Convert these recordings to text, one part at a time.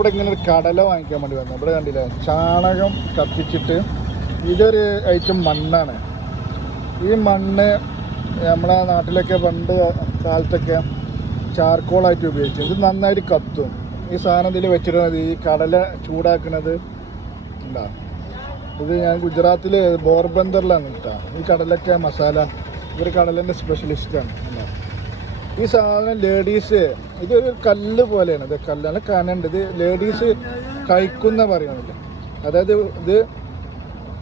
ഇവിടെ ഇങ്ങനെ ഒരു കടല വാങ്ങിക്കാൻ വേണ്ടി വന്നു. ഇവിടെ കണ്ടില്ലേ, ചാണകം കത്തിച്ചിട്ട് ഇതൊരു ഐറ്റം മണ്ണാണ്. ഈ മണ്ണ് നമ്മളെ നാട്ടിലൊക്കെ പണ്ട് കാലത്തൊക്കെ ചാർക്കോളായിട്ട് ഉപയോഗിച്ചു. ഇത് നന്നായിട്ട് കത്തും. ഈ സാധനം ഇതിൽ വെച്ചിരുന്നത് ഈ കടല ചൂടാക്കുന്നത് ഉണ്ടാകും. ഇത് ഞാൻ ഗുജറാത്തിൽ പോർബന്ദറിലാണ് കിട്ടുക. ഈ കടലൊക്കെ മസാല, ഇവർ കടലിൻ്റെ സ്പെഷ്യലിസ്റ്റാണ്. ഈ സാധനം ലേഡീസ്, ഇതൊരു കല്ല് പോലെയാണ്. ഇത് കല്ലാണ്, കനുണ്ട്. ഇത് ലേഡീസ് കഴിക്കുന്ന പറയുന്നില്ല. അതായത് ഇത്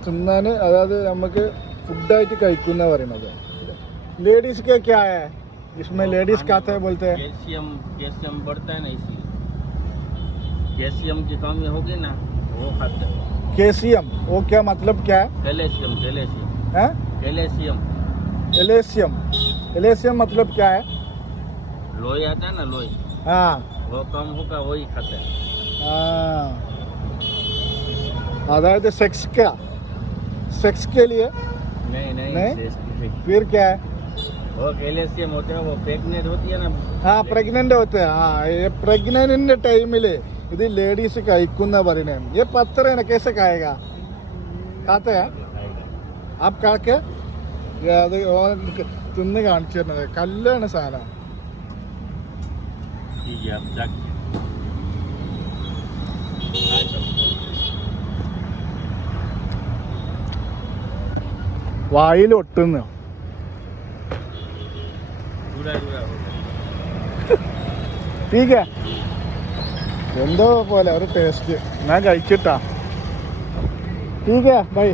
തിന്നാൻ, അതായത് നമുക്ക് ഫുഡായിട്ട് കഴിക്കുന്ന പറയുന്നത്. लेडीज के क्या है इसमें? लेडीज खाते हैं बोलते हैं कैल्शियम बढ़ता है ना, इसलिए कैल्शियम की कमी होगी ना, वो खाते हैं. कैल्शियम, वो क्या मतलब क्या है? कैल्शियम हैं? कैल्शियम एलेशियम, एलेशियम मतलब क्या है? लोई आता है ना, लोई, हाँ, वो कम होगा, वही खाते हैं. अदायद सेक्स क्या? सेक्स के लिए नहीं. फिर क्या है? वो कैल्शियम होते हैं, वो प्रेग्नेंट होती है ना. हाँ, प्रेग्नेंट होते हैं. हाँ, ये प्रेग्नेंट टाइमिल ഇത് ലേഡീസ് കഴിക്കുന്ന പറയണേ. ये पत्थर है ना, कैसे खाएगा? खाते हैं आप കാക്കെ? അത് തിന്ന് കാണിച്ചു തരുന്നത് കല്ലാണ് സാധനം. വായിൽ ഒട്ടുന്നു. ടീക്കേ, എന്തോ പോലെ ഒരു ടേസ്റ്റ്. ഞാൻ കഴിച്ചിട്ടാ. ടീക്കേ ബൈ.